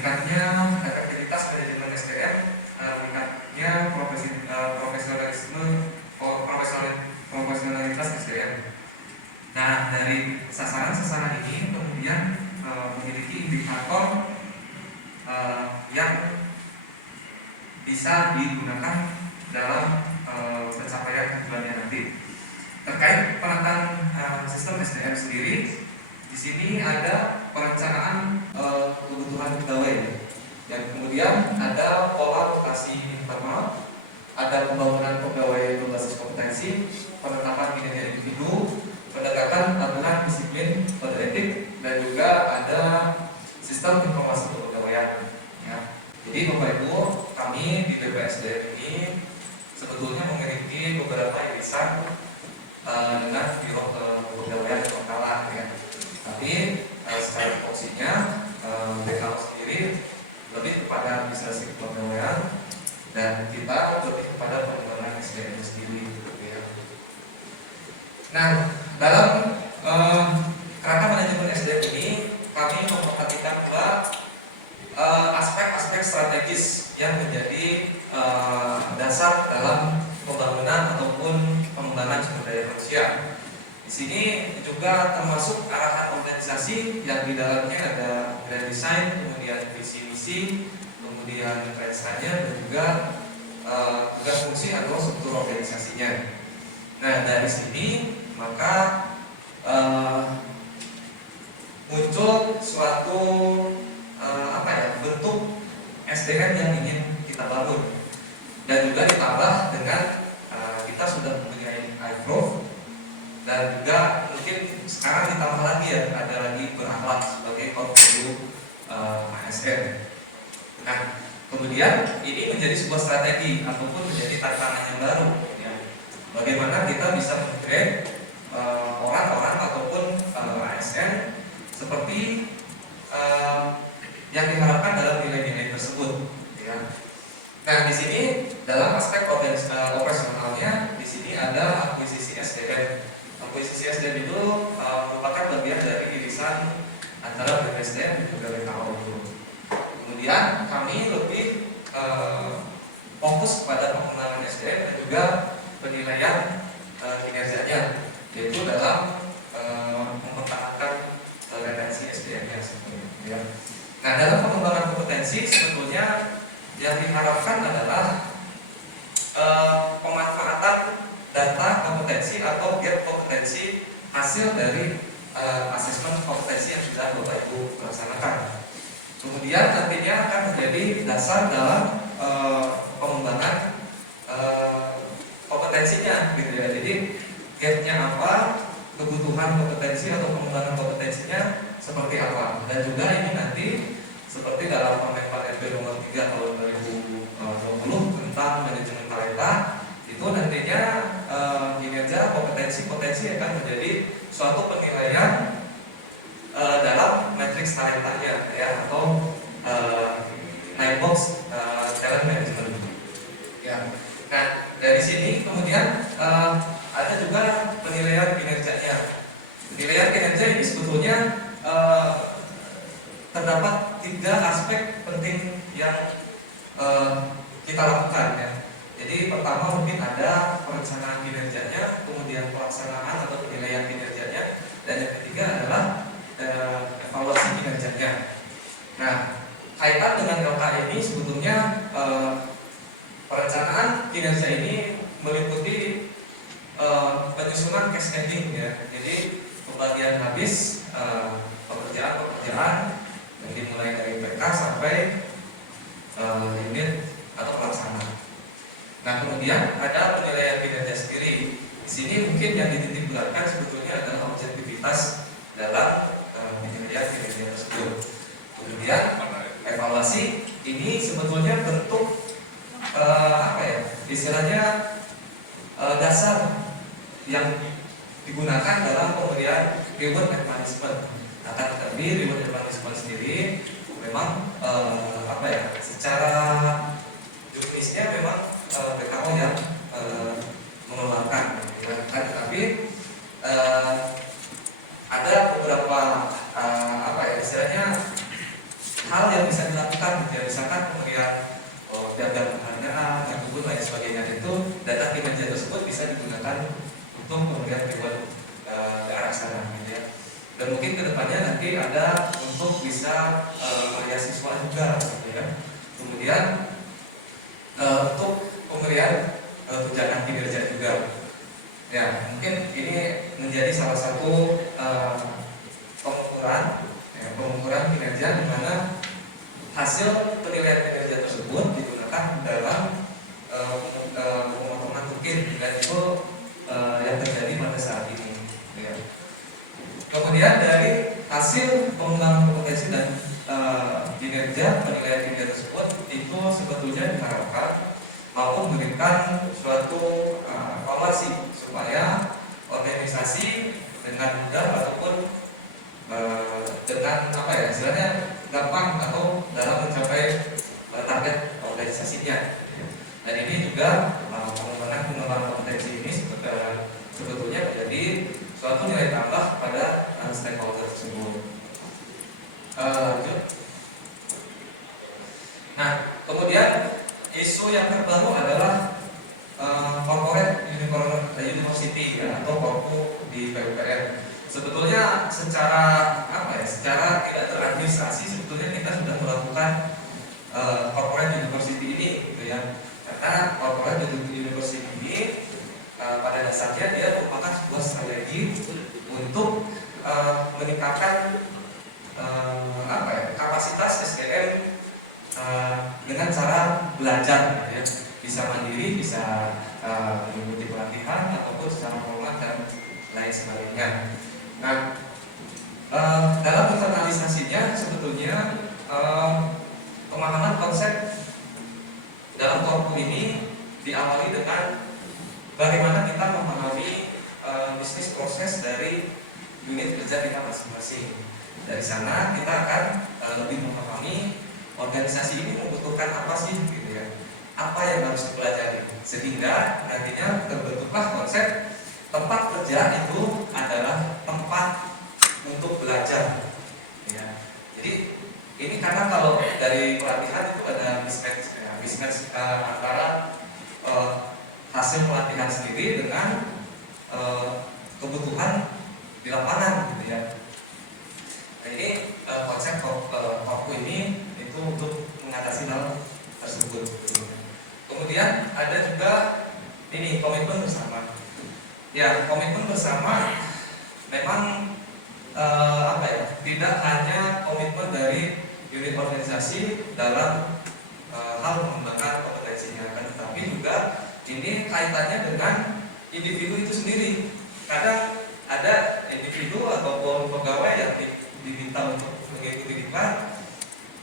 meningkatnya efektivitas manajemen SDM, meningkatnya profesionalitas SDM. Nah, dari sasaran-sasaran ini kemudian memiliki indikator yang bisa digunakan dalam pencapaian tujuannya nanti. Terkait penataan sistem SDM sendiri, di sini ada perencanaan kebutuhan pegawai, dan kemudian ada pola rotasi internal, ada pembangunan pegawai berbasis kompetensi, penetapan kinerja individu, penegakan aturan disiplin kode etik, dan juga ada sistem informasi kepegawaian. Ya. Jadi Bapak Ibu, kami di BPSDM ini sebetulnya memiliki beberapa irisan dengan biro kepegawaian Bengkala, ya. Tapi secara fungsinya BKO sendiri lebih kepada administrasi kepegawaian, dan kita lebih kepada pengembangan SDM sendiri, ya. Nah, dalam kerangka manajemen SDM ini kami memperhatikan pula aspek-aspek strategis yang menjadi dasar dalam pembangunan ataupun pengembangan sumber daya manusia. Di sini juga termasuk arahan organisasi yang di dalamnya ada grand design, kemudian visi misi, kemudian range-nya, dan juga tugas fungsi atau struktur organisasinya. Nah, dari sini maka muncul suatu bentuk SDM yang ingin kita bangun, dan juga ditambah dengan kita sudah mempunyai iPro, dan juga mungkin sekarang ditambah lagi ya, ada lagi berakhlak sebagai portfolio ASN. Nah, kemudian ini menjadi sebuah strategi ataupun menjadi tantangan yang baru, ya. Bagaimana kita bisa mengupgrade orang-orang ataupun ASN seperti yang diharapkan dalam nilai-nilai tersebut, ya. Nah, di sini dalam aspek operasionalnya, di sini ada akuisisi SDM. Akuisisi SDM itu merupakan bagian dari irisan antara BPSDM dan juga BKO itu. Kemudian kami lebih fokus kepada pengembangan SDM dan juga penilaian kinerjanya, yaitu dalam mempertahankan retensi SDM-nya sebenarnya, ya. Nah, dalam pengembangan kompetensi sebetulnya yang diharapkan adalah pemanfaatan data kompetensi atau gap kompetensi hasil dari asesmen kompetensi yang sudah Bapak Ibu laksanakan. Kemudian nantinya akan menjadi dasar dalam pengembangan kompetensinya, gitu ya. Jadi gapnya apa, kebutuhan kompetensi atau pengembangan kompetensinya seperti apa, dan juga ini nanti seperti dalam Permenpan RB nomor 3 tahun 2020 tentang manajemen talenta, itu nantinya kinerja kompetensi akan menjadi suatu penilaian dalam matriks talentanya, ya, atau nine box talent management, ya. Nah, dari sini kemudian ada juga penilaian kinerjanya. Penilaian kinerja ini sebetulnya terdapat 3 aspek penting yang kita lakukan, ya. Jadi pertama mungkin ada perencanaan kinerjanya, kemudian pelaksanaan atau penilaian kinerjanya, dan yang ketiga adalah evaluasi kinerjanya. Nah, kaitan dengan LK ini sebetulnya perencanaan kinerja ini meliputi penyusunan case ending, ya. Jadi pembagian habis pekerjaan yang dimulai dari PK sampai unit atau pelaksana. Nah, kemudian ada penilaian kinerja sendiri. Di sini mungkin yang dititik beratkan sebetulnya adalah objektivitas dalam penilaian kinerja tersebut. Kemudian evaluasi ini sebetulnya bentuk istilahnya dasar yang digunakan dalam pemberian reward and punishment. Akan tetapi reward and punishment sendiri memang secara juknisnya memang BKO yang mengeluarkan, tetapi ada beberapa istilahnya hal yang bisa dilakukan, ya misalkan pemberian data penghargaan ataupun lain sebagainya, itu data kinerja tersebut bisa digunakan untuk pemberian reward ke arah sana, gitu ya. Dan mungkin kedepannya nanti ada untuk bisa beasiswa juga, gitu ya. Kemudian untuk pemberian tunjangan kinerja juga. Ya, mungkin ini menjadi salah satu pengukuran kinerja di mana hasil penilaian kinerja tersebut digunakan dalam pemotongan tukin, dan itu yang terjadi pada saat ini. Ya. Kemudian dari hasil pengembangan kompetensi dan kinerja, penilaian kinerja tersebut itu sebetulnya diharapkan mampu memberikan suatu evaluasi supaya organisasi dengan mudah ataupun dengan istilahnya gampang atau dalam mencapai target organisasinya. Dan ini juga pengembangan kompetensi ini sebetulnya menjadi suatu nilai tambah pada stakeholder tersebut. Nah, kemudian isu yang terbaru adalah corporate university, ya, atau korpu di PUPR. Sebetulnya secara tidak teradministrasi sebetulnya kita sudah melakukan corporate university ini, gitu ya. Karena corporate university ini pada dasarnya dia merupakan sebuah strategi untuk meningkatkan kapasitas SDM dengan cara belajar, gitu ya. Bisa mandiri, bisa mengikuti pelatihan ataupun secara formal dan lain sebagainya. Nah, dalam internalisasinya sebetulnya pemahaman konsep dalam korpu ini diawali dengan bagaimana kita memahami bisnis proses dari unit kerja kita masing-masing. Dari sana kita akan lebih memahami organisasi ini membutuhkan apa sih, gitu ya. Apa yang harus dipelajari, sehingga nantinya terbentuklah konsep tempat kerja itu adalah tempat untuk belajar, ya. Jadi ini karena kalau dari pelatihan itu ada mismatch antara hasil pelatihan sendiri dengan kebutuhan di lapangan, gitu ya. Nah, ini konsep korpu ini itu untuk mengatasi hal tersebut. Kemudian ada juga ini komitmen bersama. Ya, komitmen bersama memang tidak hanya komitmen dari unit organisasi dalam hal mengembangkan kompetensinya, tetapi juga ini kaitannya dengan individu itu sendiri. Kadang ada individu ataupun pegawai yang diminta untuk mengikuti diklat,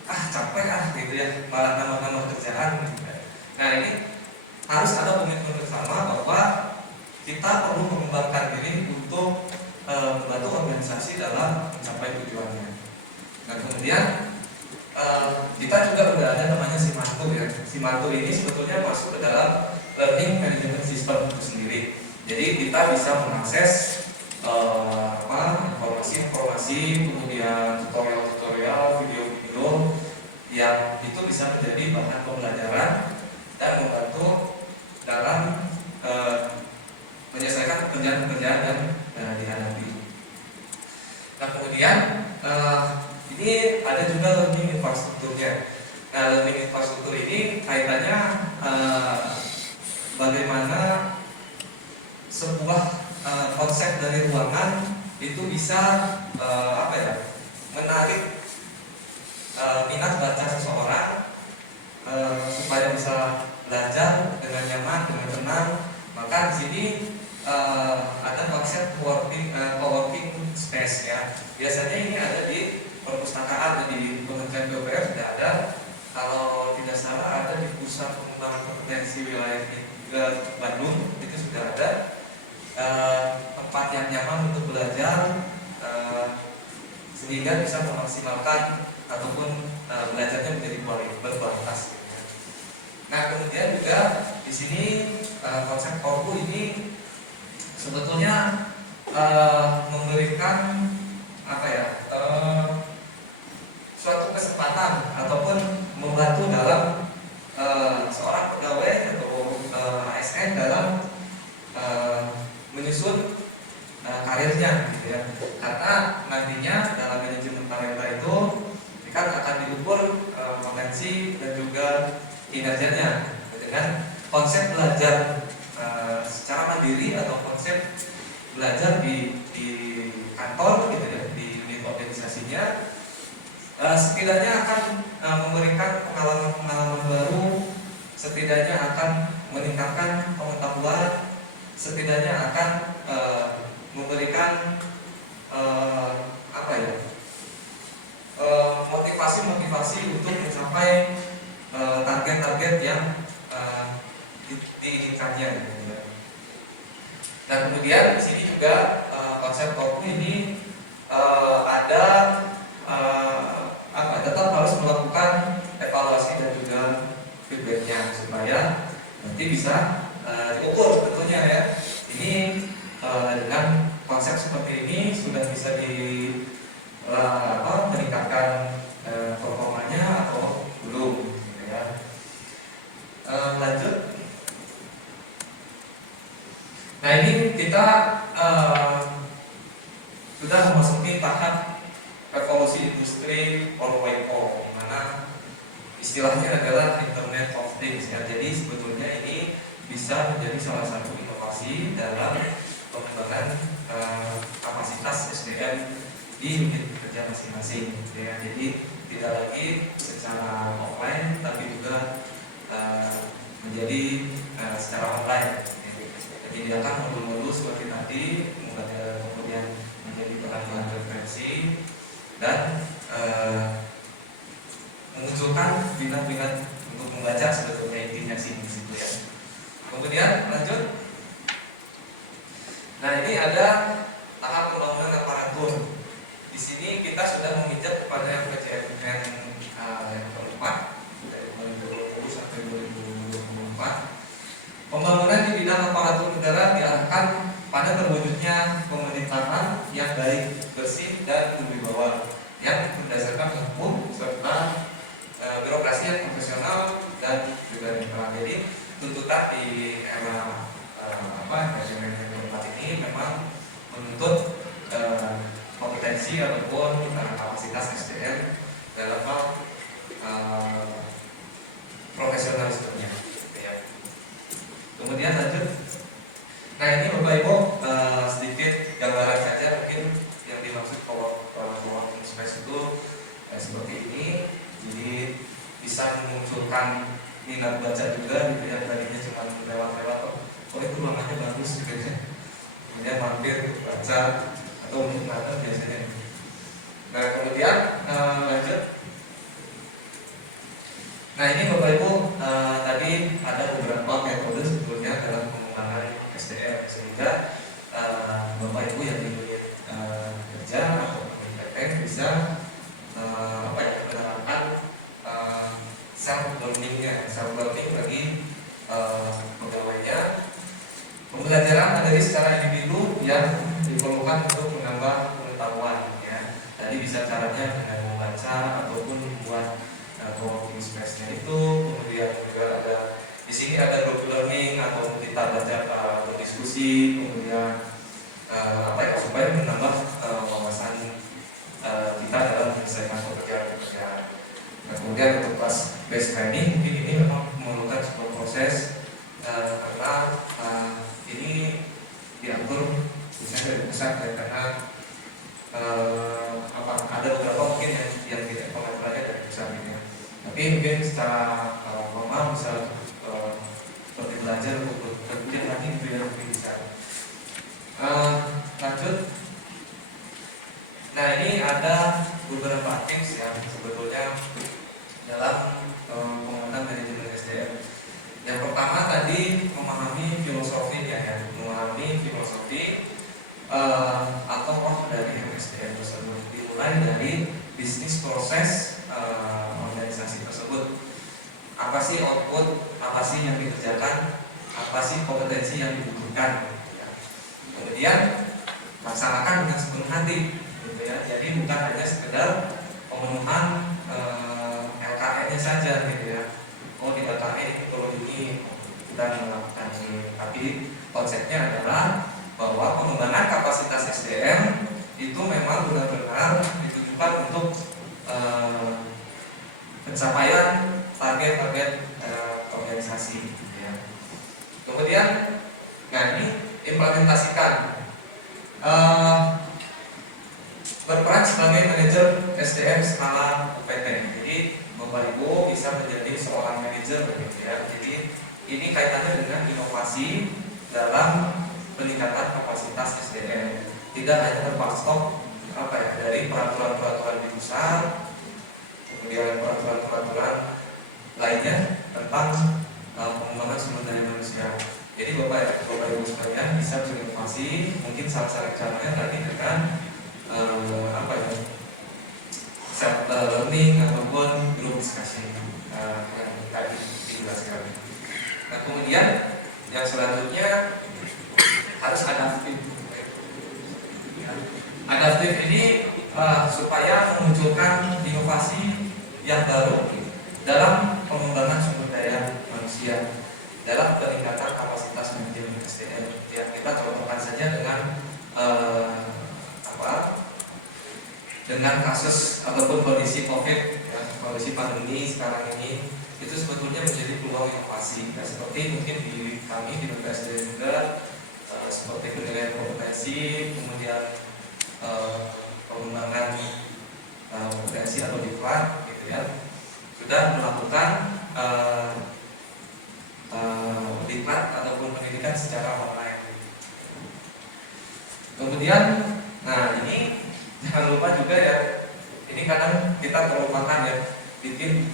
capek gitu ya, malah nambah-nambah kerjaan. Nah, ini harus ada komitmen bersama bahwa kita perlu mengembangkan diri untuk membantu organisasi dalam mencapai tujuannya. Nah, kemudian kita juga udah ada namanya Simantu, ya. Simantu ini sebetulnya masuk ke dalam learning management system itu sendiri. Jadi kita bisa mengakses informasi, kemudian tutorial, video-video yang itu bisa menjadi bahan pembelajaran dan membantu dalam menyelesaikan pekerjaan-pekerjaan yang dihadapi. Nah, kemudian ini ada juga learning infrastrukturnya. Nah, learning infrastruktur ini kaitannya bagaimana sebuah konsep dari ruangan itu bisa menarik minat baca seseorang supaya bisa belajar dengan nyaman, dengan tenang. Maka di sini ada konsep co-working space, ya. Biasanya ini ada di perpustakaan, di Kementerian PUPR sudah ada. Kalau tidak salah ada di Pusat Pengembangan Kompetensi Wilayah Bandung itu sudah ada tempat yang nyaman untuk belajar sehingga bisa memaksimalkan ataupun belajarnya menjadi berkualitas. Nah, kemudian juga di sini konsep korpu ini sebetulnya memberikan suatu kesempatan kinerjanya gitu ya. Karena nantinya dalam manajemen talenta itu kan akan diukur potensi dan juga kinerjanya dengan konsep belajar secara mandiri atau konsep belajar di kantor gitu ya, di unit organisasinya, setidaknya akan memberikan pengalaman-pengalaman baru, setidaknya akan meningkatkan pengetahuan, setidaknya akan memberikan motivasi untuk mencapai target-target yang diinginkannya. Dan kemudian di sini juga konsep TOPU ini ada tetap harus melakukan evaluasi dan juga feedbacknya supaya nanti bisa diukur tentunya ya. Ini dengan konsep seperti ini sudah bisa meningkatkan performanya atau belum gitu ya. Lanjut. Nah ini kita sudah memasuki tahap revolusi industri 4.0, di mana istilahnya adalah Internet of Things ya. Jadi sebetulnya ini bisa menjadi salah satu inovasi dalam pengembangan kapasitas SDM di unit kerja masing-masing ya. Jadi tidak lagi secara offline tapi juga menjadi secara online. Jadi akan modul-modul seperti tadi, kemudian menjadi bahan-bahan referensi dan memunculkan minat-minat untuk membaca, sebetulnya intinya sih di situ ya. Kemudian lanjut. Nah ini ada tahap pembangunan aparatur. Di sini kita sudah menginjak kepada RPJMN yang keempat dari 2020 sampai 2024. Pembangunan di bidang aparatur negara diarahkan pada terwujudnya pemerintahan yang baik, bersih dan berwibawa, yang berdasarkan hukum serta birokrasi yang profesional dan juga netral. Jadi tuntutan di era RPJMN yang keempat ini memang menuntut kompetensi ataupun kapasitas SDM dalam hal profesionalismenya. Kemudian lanjut. Nah ini Bapak Ibu sedikit gambaran saja mungkin yang dimaksud co-working space itu seperti ini. Jadi bisa memunculkan minat baca juga gitu ya, tadinya cuma lewat-lewat itu ruangannya bagus gitu ya. Kemudian mampir baca atau untuk nonton biasanya. Nah kemudian lanjut. Nah ini Bapak Ibu tadi ada beberapa metode sebetulnya dalam pengembangan SDM, sehingga Bapak Ibu yang di unit kerja atau unit PP bisa menerapkan self learning bagi pegawainya. Pembelajaran dari secara individu yang diperlukan untuk menambah pengetahuan ya. Tadi bisa caranya dengan membaca ataupun membuat co-working space-nya itu. Kemudian juga ada di sini ada group learning atau kita belajar berdiskusi, kemudian supaya menambah wawasan kita dalam menyelesaikan pekerjaan. Nah, kemudian untuk kelas base training mungkin ini memang memerlukan sebuah proses karena ini diatur misalnya dari pusat ya, karena ada beberapa mungkin yang tidak pengaturnya dari pusat ini ya. Tapi mungkin secara formal bisa seperti belajar untuk berpikir lagi itu yang mungkin bisa. Lanjut. Nah ini ada beberapa tips yang sebetulnya dalam pengembangan manajemen SDM. Yang pertama tadi memahami filosofinya ya, memahami filosofi atau dari SDM tersebut, dimulai dari bisnis proses organisasi tersebut. Apa sih output, apa sih yang dikerjakan, apa sih kompetensi yang dibutuhkan. Kemudian laksanakan dengan sepenuh hati, gitu ya. Jadi bukan hanya sekedar pemenuhan LKN-nya saja, gitu ya. Oh di LKN perlu ini, kita melakukan ini. Tapi konsepnya adalah bahwa pengembangan kapasitas SDM itu memang benar-benar ditujukan untuk pencapaian target-target organisasi. Ya. Kemudian, nah ini implementasikan berperan sebagai manajer SDM skala UPT. Jadi Bapak Ibu bisa menjadi seorang manajer, ya. Jadi ini kaitannya dengan inovasi dalam peningkatan kapasitas SDM. Tidak hanya terpatok dari peraturan-peraturan di pusat, kemudian peraturan-peraturan lainnya tentang pengembangan sumber daya manusia. Jadi Bapak Ibu sekalian bisa berinovasi, mungkin salah satu caranya tadi dengan self learning ataupun group discussion yang tadi dijelaskan. Nah, kemudian yang selanjutnya harus adaptif. Adaptif ini supaya memunculkan inovasi yang baru dalam pengembangan sumber daya manusia, dalam peningkatan kapasitas manajemen SDM. Ya, kita contohkan saja dengan dengan kasus ataupun kondisi COVID, ya, kondisi pandemi sekarang ini, itu sebetulnya menjadi peluang inovasi. Ya, seperti mungkin di kami di BPSD juga, seperti penilaian kompetensi, kemudian pengembangan kompetensi atau diklat, gitu ya, sudah melakukan diklat ataupun pendidikan secara online. Kemudian, nah ini jangan lupa juga ya, ini kadang kita terlupakan ya, bikin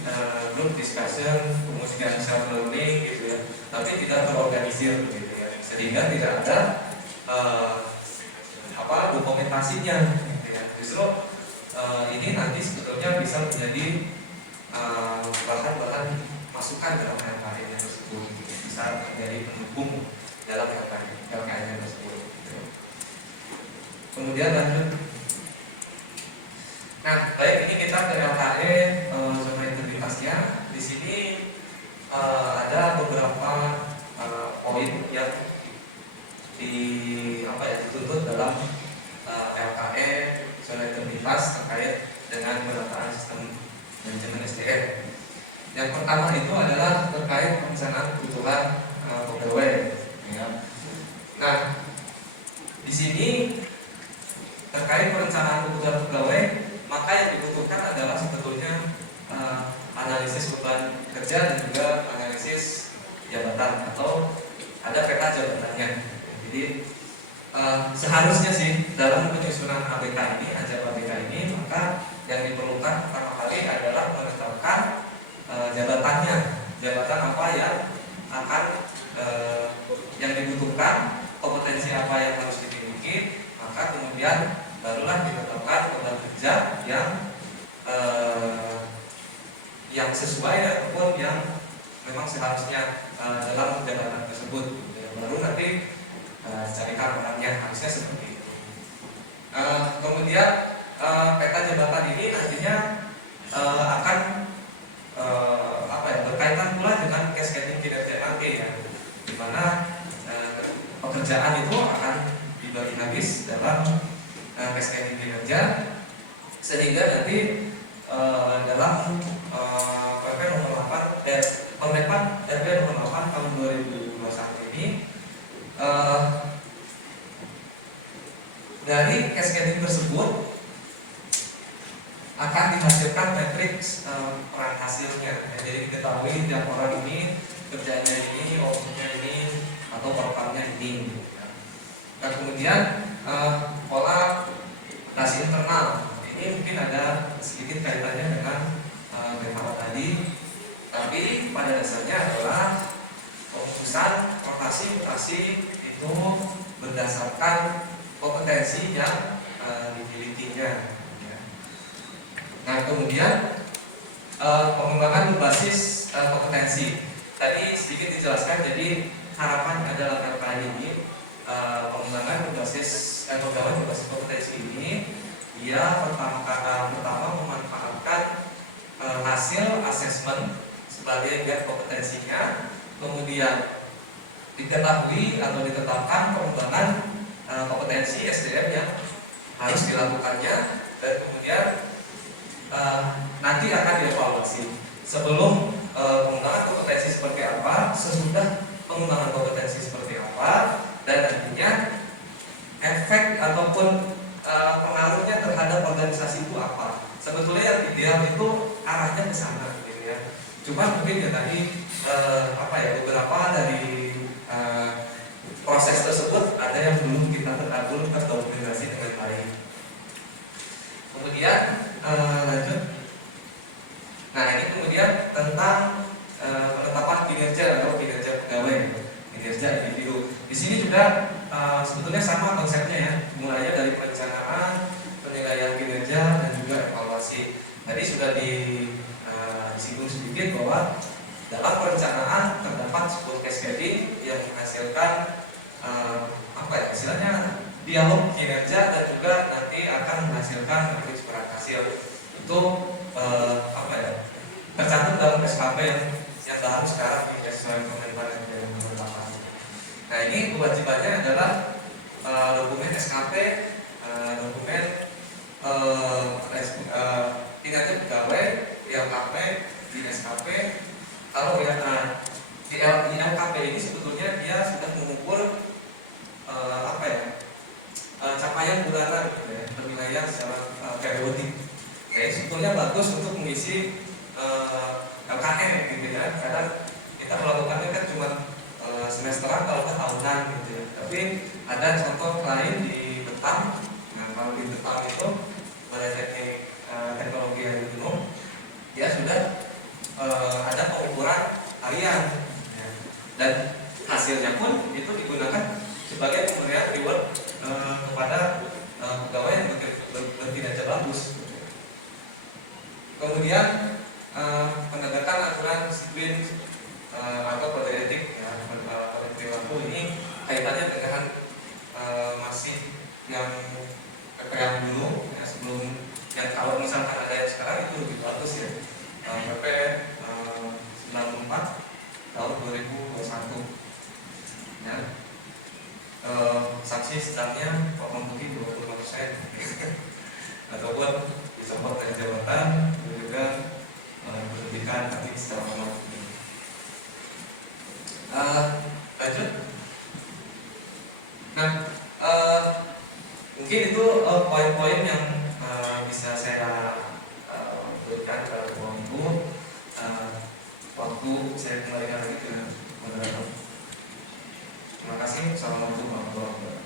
group discussion, kemudian self learning gitu ya, tapi tidak terorganisir gitu ya, sehingga tidak ada dokumentasinya gitu ya. Justru ini nanti sebetulnya bisa menjadi bahan-bahan masukan dalam LKN tersebut, bisa menjadi pendukung dalam LKN tersebut gitu. Kemudian lanjut. Nah, baik, ini kita ke LKE zona integritasnya. Di sini ada beberapa poin yang dituntut dalam LKE zona integritas terkait dengan penataan sistem manajemen SDM. Yang pertama itu adalah terkait perencanaan kebutuhan pegawai. Ya. Nah, di sini terkait perencanaan kebutuhan pegawai, maka yang dibutuhkan adalah sebetulnya analisis beban kerja dan juga analisis jabatan atau ada peta jabatannya. Jadi seharusnya sih dalam penyusunan ABK ini, ajak ABK ini, maka yang diperlukan pertama kali adalah menetapkan jabatannya, jabatan apa yang akan yang dibutuhkan, kompetensi apa yang harus dimiliki, maka kemudian barulah ditetapkan beban kerja yang sesuai ataupun yang memang seharusnya dalam jabatan tersebut. Baru nanti carikan orangnya, harusnya seperti itu. Kemudian peta jabatan ini nantinya akan berkaitan pula dengan cascading kinerja nanti ya, di mana pekerjaan itu akan dibagi habis dalam cascading kinerja, sehingga nanti dalam PP nomor 8 Permenpan RP nomor 8 tahun 2021 ini dari cascading tersebut akan dihasilkan matriks peran hasilnya. Jadi diketahui tiap orang ini kerjanya ini, outputnya ini, atau programnya ini. Dan kemudian pola dasi internal ini mungkin ada sedikit kaitannya dengan tema tadi, tapi pada dasarnya adalah pemutusan rotasi mutasi itu berdasarkan kompetensi yang dimilikinya. Nah, kemudian pengembangan berbasis kompetensi tadi sedikit dijelaskan. Jadi harapan adalah kali ini pengembangan berbasis pegawai berbasis kompetensi ini dia pertama memanfaatkan hasil asesmen sebagai gap kompetensinya, kemudian diketahui atau ditetapkan pengembangan kompetensi SDM yang harus dilakukannya, dan kemudian nanti akan dievaluasi sebelum pengembangan kompetensi seperti apa, sesudah pengembangan kompetensi seperti apa, dan nantinya efek ataupun pengaruhnya terhadap organisasi itu apa. Sebetulnya yang ideal itu arahnya ke sana gitu ya. Cuma mungkin ya tadi beberapa dari proses tersebut ada yang belum kita terdokumentasi dengan baik. Kemudian lanjut. Nah, ini kemudian tentang penetapan kinerja atau kinerja pegawai, kinerja individu. Di sini juga sebetulnya sama konsepnya ya, mulainya dari perencanaan, penilaian kinerja, dan juga evaluasi. Tadi sudah disinggung sedikit bahwa dalam perencanaan terdapat sebuah cascading yang menghasilkan istilahnya dialog kinerja, dan juga nanti akan menghasilkan peraturan hasil. Itu tercantum dalam SKP yang baru sekarang di sesuai Kementerian yang berlaku. Nah, ini kewajibannya adalah dokumen SKP, dokumen kinerja pegawai, LKP, di SKP. Kalau di LKP ini sebetulnya dia sudah mengukur capaian bulanan gitu ya, penilaian secara periodik. Jadi sebetulnya bagus untuk mengisi LKM gitu ya, karena kita melakukannya kan cuma semesteran kalau tahunan gitu ya. Tapi ada contoh lain di Betam. Nah, kalau di Betam itu Balai Teknik Teknologi Hari Gunung, dia sudah ada pengukuran harian ya. Dan hasilnya pun itu digunakan sebagai pemberian reward kepada pegawai yang berkinerja bagus. Kemudian penegakan aturan disiplin atau kode etik ya, kode perilaku ini kaitannya dengan masih yang PPM dulu ya, sebelum yang kalau misalkan ada yang sekarang itu lebih bagus ya. PP 94 tahun 2021 ya. Sanksi sedangnya potong putih 25% ataupun dicopot dari jabatan, juga pendidikan nanti secara umum. Lanjut. Nah, mungkin itu poin-poin yang bisa saya berikan ke Ibu. Waktu saya kembalikan lagi ke moderator. Terima kasih. Assalamualaikum warahmatullahi wabarakatuh.